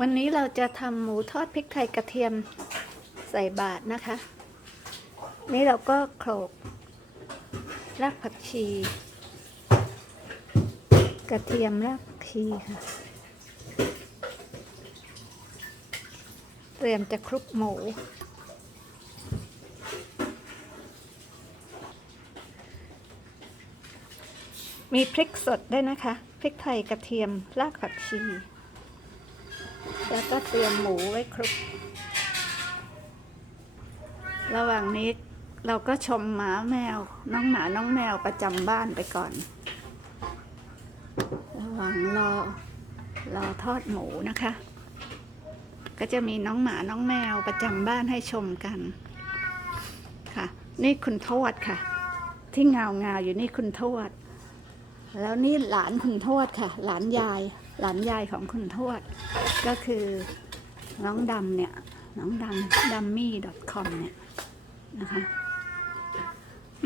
วันนี้เราจะทำหมูทอดพริกไทยกระเทียมใส่บาทนะคะ นี่เราก็โขลกรากผักชี กระเทียมรากผักชีค่ะ เตรียมจะคลุกหมู มีพริกสดด้วยนะคะ พริกไทยกระเทียมรากผักชี แล้วก็เตรียมหมูไว้คลุก ระหว่างนี้เราก็ชมหมาแมว น้องหมาน้องแมวประจำบ้านไปก่อน ระหว่างรอรอทอดหมูนะคะ ก็จะมีน้องหมาน้องแมวประจำบ้านให้ชมกันค่ะ นี่คุณทวดค่ะ ที่เงาเงาอยู่นี่คุณทวด แล้วนี่หลานคุณทวดค่ะ หลานยาย หลานยายของคุณทวด ก็คือน้องดำเนี่ย น้องดำดัมมี่ .com เนี่ยนะคะ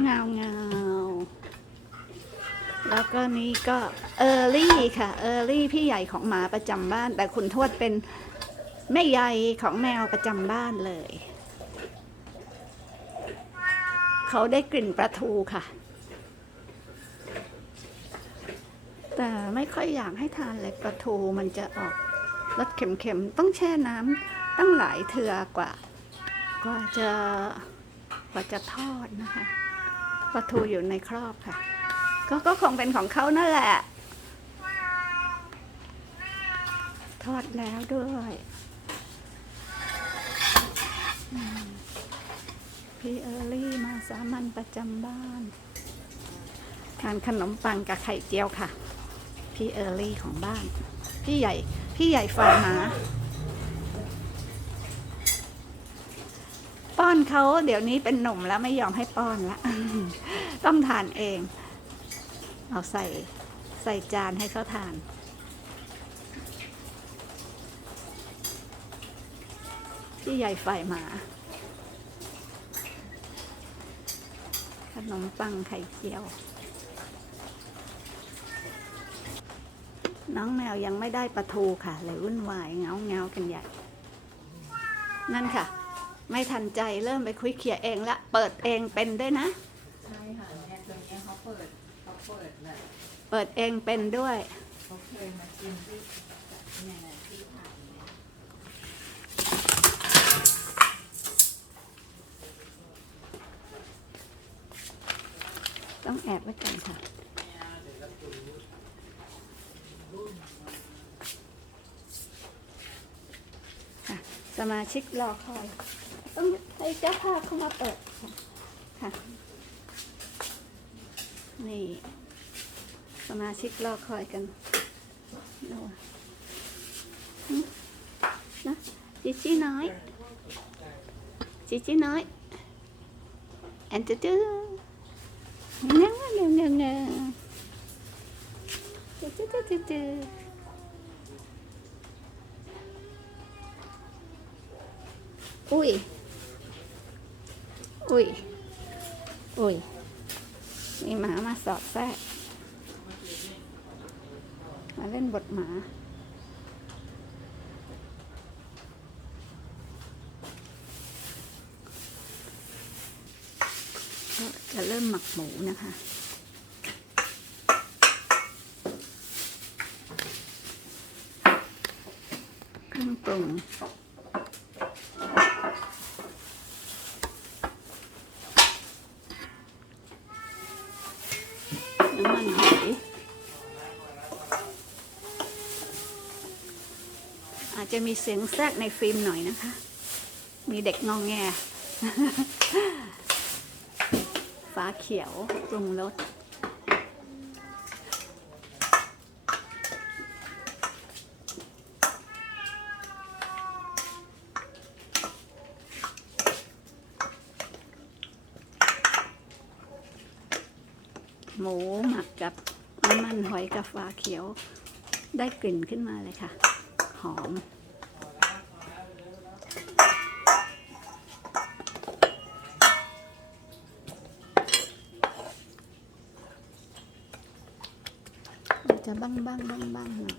เงาเงาแล้วก็นี่ก็เออร์ลี่ค่ะเออร์ลี่พี่ใหญ่ของหมาประจำบ้าน แต่คุณทวดเป็นแม่ใหญ่ของแมวประจำบ้านเลย เขาได้กลิ่นปลาทูค่ะ แต่ไม่ค่อยอยากให้ทานเลยปลาทูมันจะออก รสเค็มๆต้องแช่น้ำตั้งหลายเทือกว่ากว่าจะกว่าจะทอดนะคะปลาทูอยู่ในครอบค่ะ ก็ก็คงเป็นของเขานั่นแหละ ทอดแล้วด้วยพี่เออรี่มาสามัญประจำบ้านทานขนมปังกับไข่เจียวค่ะ พี่เออรี่ของบ้าน พี่ใหญ่ พี่ใหญ่ฝ่ายหมา ป้อนเขาเดี๋ยวนี้เป็นหนุ่มแล้วไม่ยอมให้ป้อนละต้องทานเอง เอาใส่ใส่จานให้เขาทานพี่ใหญ่ฝ่ายหมาขนมปังไข่เจียว น้องแมวยังไม่ได้ปลาทูค่ะเลยวุ่นวายเงาเงาๆกันใหญ่ นั่นค่ะ ไม่ทันใจเริ่มไปคุยเขียเองละ เปิดเองเป็นด้วยนะ ใช่ค่ะเนี่ยตัวเนี้ยเขาเปิดเขาเปิดเลยเปิดเองเป็นด้วยเขาเคยมากินที่เนี่ยนะที่ผ่านเนี่ยต้องแอบไว้ก่อนค่ะ สมาชิกรอคอย ต้องให้เจ้าภาพเข้ามาเปิดค่ะ นี่ สมาชิกรอคอยกันดูนะจิจี้น้อยจิจี้น้อยแอนจื้อๆเงาเงาเงาเงาเงาจืดจื อุ้ย อุ้ย อุ้ย มีหมามาสอดแทรกมาเล่นบทหมาก็จะเริ่มหมักหมูนะคะเครื่องปรุง จะมีเสียงแทรกในฟิล์มหน่อยนะคะ มีเด็กงองแงฟ้าเขียวปรุงรสหมูหมักกับน้ำมันหอยกับฟ้าเขียวได้กลิ่นขึ้นมาเลยค่ะ หอม จะบ้างบ้างบ้างบ้างหน่อย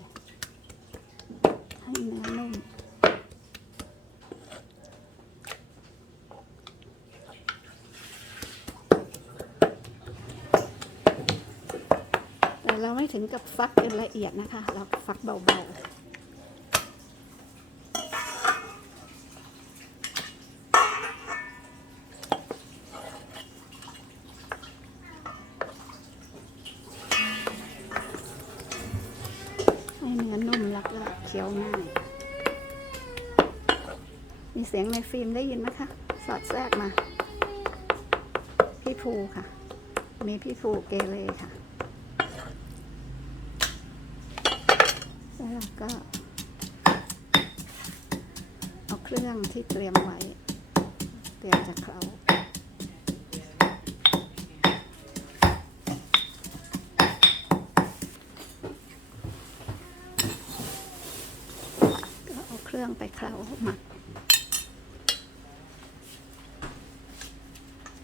ให้เนื้อนุ่มแต่เราไม่ถึงกับฟักจนละเอียดนะคะ เราฟักเบาๆ เคี้ยวง่าย มีเสียงในฟิล์มได้ยินไหมคะ สอดแทรกมา พี่ภูค่ะ มีพี่ภูเกเรค่ะแล้วเราก็ เอาเครื่องที่เตรียมไว้ เตรียมจะเคล้าก็เอาเค รื่องไปเคล้าหมัก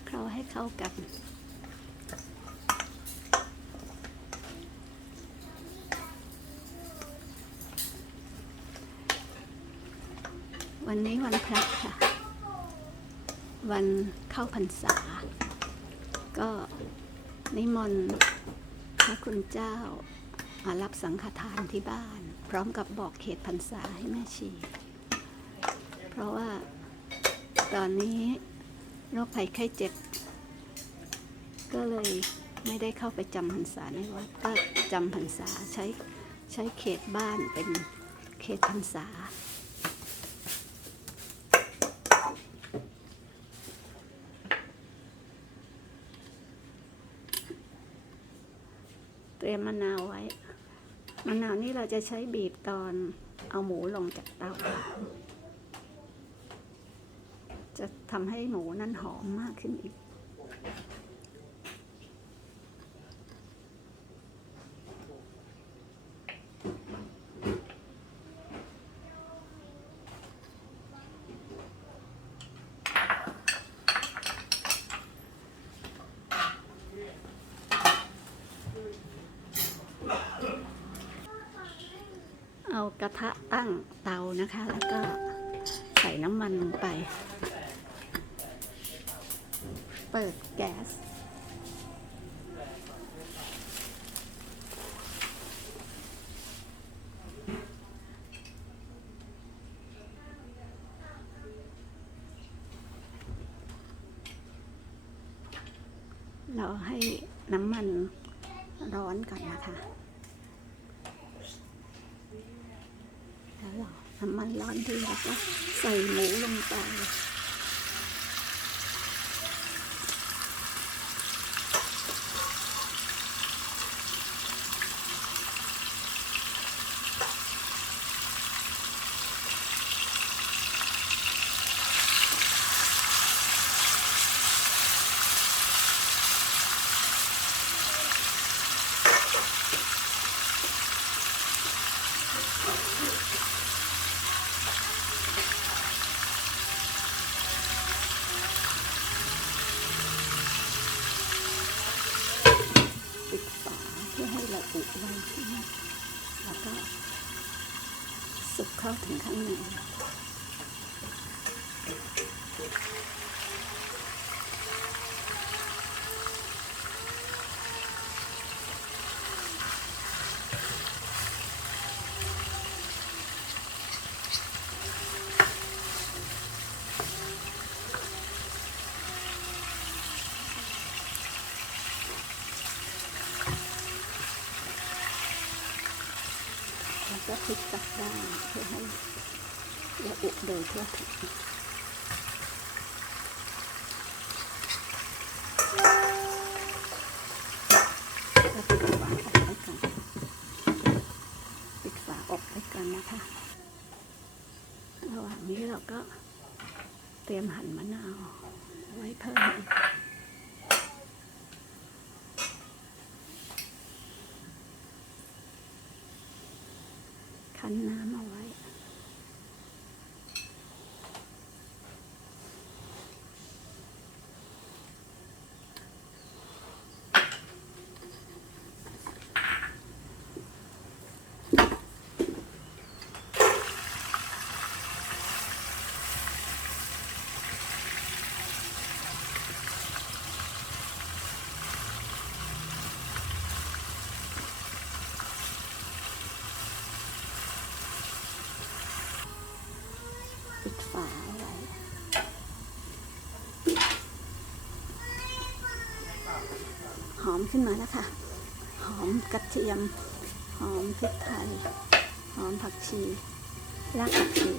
เคล้าให้เข้ากันวันนี้วันพระค่ะ วันเข้าพรรษา ก็นิมนต์พระคุณเจ้ามารับสังฆทานที่บ้าน พร้อมกับบอกเขตพรรษาให้แม่ชี เพราะว่าตอนนี้โรคภัยไข้เจ็บ ก็เลยไม่ได้เข้าไปจำพรรษาในวัดก็จำพรรษาใช้ใช้เขตบ้านเป็นเขตพรรษา เตรียมมะนาวไว้ มะนาวนี่เราจะใช้บีบตอนเอาหมูลงจากเตาจะทำให้หมูนั้นหอมมากขึ้นอีก ระทะตั้งเตานะคะ แล้วก็ใส่น้ำมันลงไป เปิดแก๊ส เราให้น้ำมันร้อนก่อนนะคะ แล้วเราน้ำมันร้อนทีแล้วก็ใส่หมูลงไป ปิดฝาเพื่อให้ระอุไว้ขึ้นแล้วก็ สุกเข้าถึงข้างในแล้วก็พลิกกลับด้านเพื่อให้ ระอุโดยทั่วถึงปิดฝาอบไว้ก่อนปิดฝาอบไว้ก่อนนะคะระหว่างนี้เราก็เตรียมหั่นมะนาวไว้เพิ่มคั้นน้ำเอาไว้ พ ฝาไว้หอม ขึ้นมาแล้วค่ะ หอมกระเทียม หอมพริกไทย หอมผักชี รากผักชี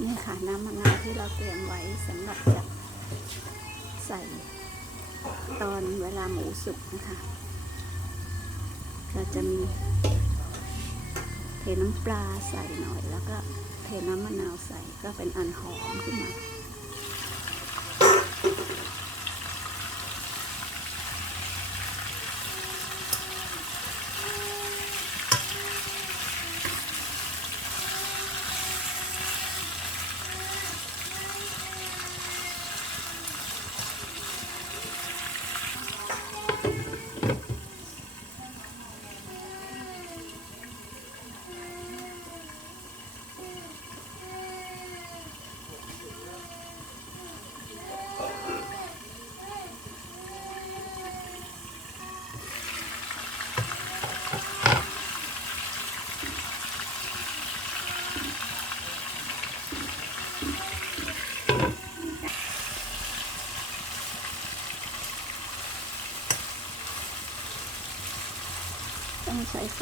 นี่ค่ะน้ำมะนาวที่เราเตรียมไว้สำหรับจะใส่ตอนเวลาหมูสุกนะคะ เราจะมีเทน้ำปลาใส่หน่อย แล้วก็เทน้ำมะนาวใส่ก็เป็นอันหอมขึ้นมา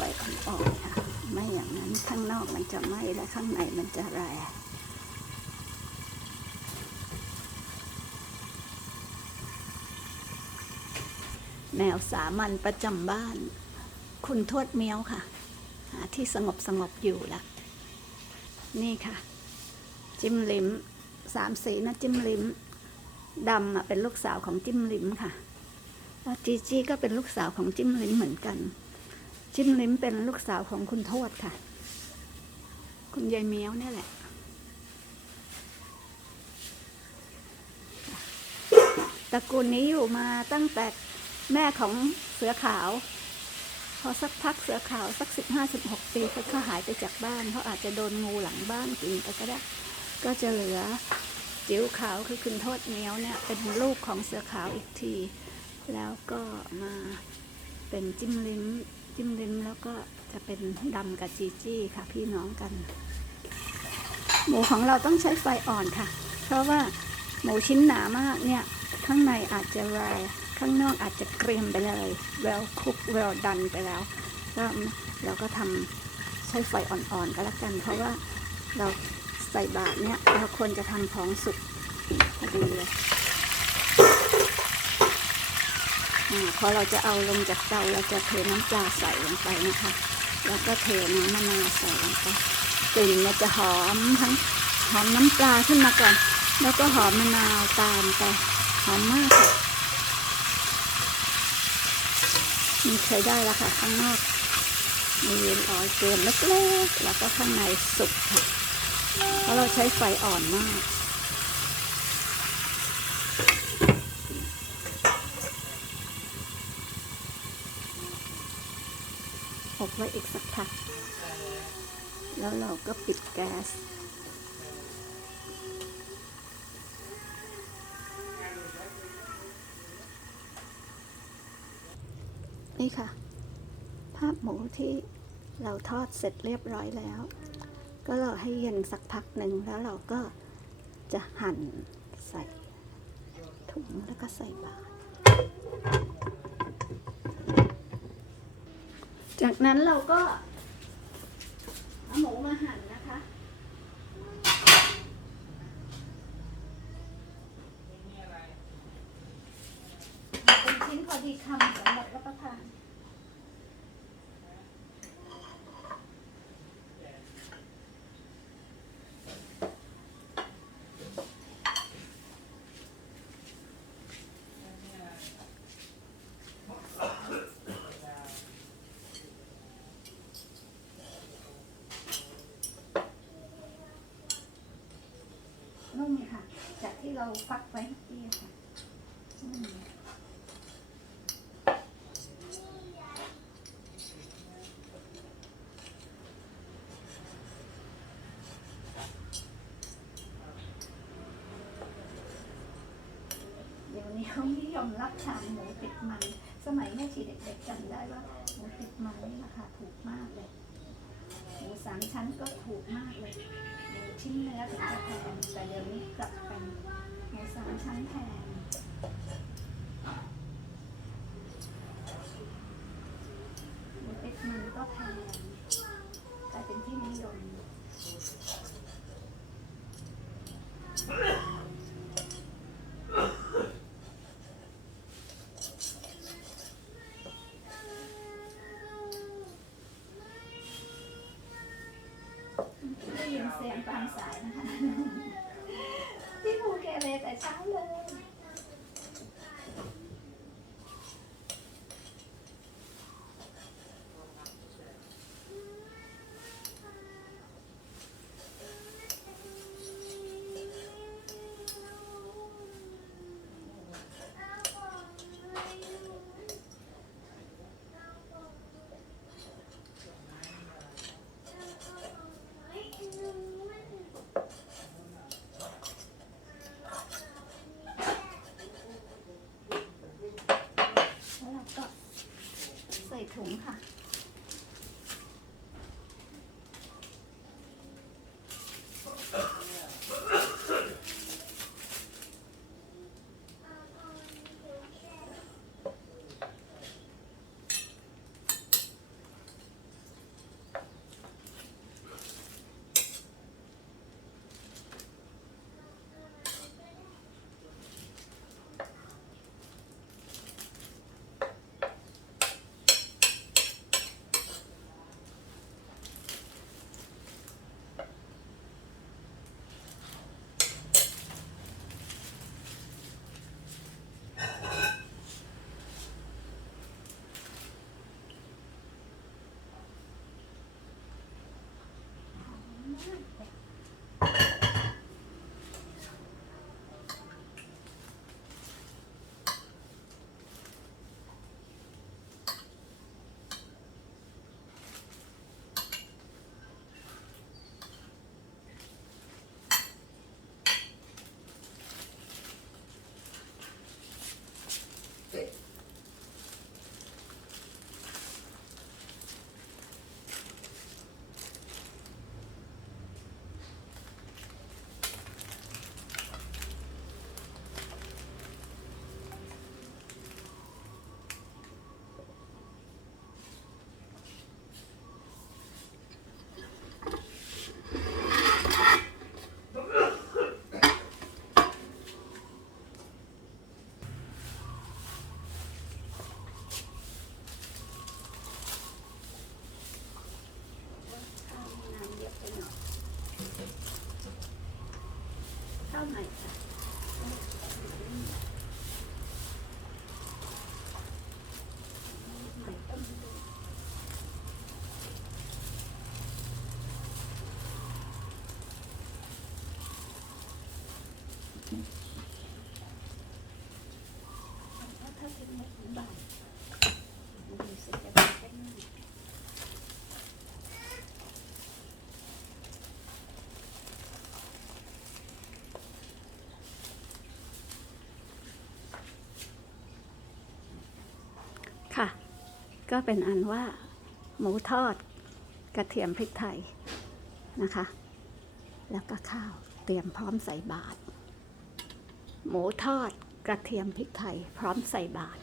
ไฟอ่อนๆค่ะ ไม่อย่างนั้นข้างนอกมันจะไหม้และข้างในมันจะแรงแมวสามัญประจำบ้าน คุณทวดเมียวค่ะ หาที่สงบสงบอยู่ละนี่ค่ะ จิ้มลิมสามสีนะจิ้มลิมดำเป็นลูกสาวของจิ้มลิมค่ะแล้วจีจี้ก็เป็นลูกสาวของจิ้มลิมเหมือนกัน จิ้มลิ้มเป็นลูกสาวของคุณทวดค่ะ คุณยายเมียวเนี่ยแหละ ตระกูลนี้อยู่มาตั้งแต่แม่ของเสือขาว พอสักพักเสือขาวสักสิบห้าสิบหกปีเขาหายไปจากบ้านเขาอาจจะโดนงูหลังบ้านกินไปก็ได้ ก็จะเหลือจิ๋วขาวคือคุณโทษเมียวเนี่ยเป็นลูกของเสือขาวอีกที แล้วก็มาเป็นจิ้มลิ้ม จิ้มลิ้มแล้วก็จะเป็นดำกับจีจี้ค่ะพี่น้องกัน หมูของเราต้องใช้ไฟอ่อนค่ะ เพราะว่าหมูชิ้นหนามากเนี่ย ข้างในอาจจะแรข้างนอกอาจจะเกรียมไปเลย well cook well done ไปแล้วก็เราก็ทำใช้ไฟอ่อนๆก็แล้วกัน เพราะว่าเราใส่บาตรเนี่ยเราควรจะทำของสุกพอดีเลยอา พอเราจะเอาลงจากเตาเราจะเทน้ำปลาใส่ลงไปนะคะ แล้วก็เทน้ำมะนาวใส่ลงไปกลิ่นมันจะหอมทั้งหอมน้ำปลาขึ้นมาก่อน แล้วก็หอมมะนาวตามไปหอมมากค่ะมีใช้ได้แล้วค่ะ ข้างนอกมีรอยเกลือนเล็กๆแล้วก็ข้างในสุกค่ะ เพราะเราใช้ไฟอ่อนมาก ไว้อีกสักพัก แล้วเราก็ปิดแก๊ส นี่ค่ะ ภาพหมูที่เราทอดเสร็จเรียบร้อยแล้ว ก็รอให้เย็นสักพักหนึ่งแล้วเราก็จะหั่นใส่ถุงแล้วก็ใส่บาตร จากนั้นเราก็เอาหมูมาหั่นนะคะ เป็นชิ้นพอดีคำสำหรับรับประทาน นุ่มค่ะ จาก ที่เราฟักไว้เมื่อกี้ค่ะเดี๋ยวนี้เขานิยมรับทานหมูติดมัน สมัยแม่ชีเด็กๆจำได้ว่าหมูติดมันนี่ราคาถูกมากเลย หมูสามชั้นก็ถูกมากเลย หมูชิ้นเนื้อถึงจะแพงแต่เดี๋ยวนี้กลับเป็นามชั้นแพงหมูติดมันก็แพงกลายเป็นที่นิยมได้ยินเสียงตามสายนะคะ Come on. ค่ะ ก็เป็นอันว่า หมูทอดกระเทียมพริกไทยนะคะ แล้วก็ข้าวเตรียมพร้อมใส่บาตร หมูทอดกระเทียมพริกไทยพร้อมใส่บาตร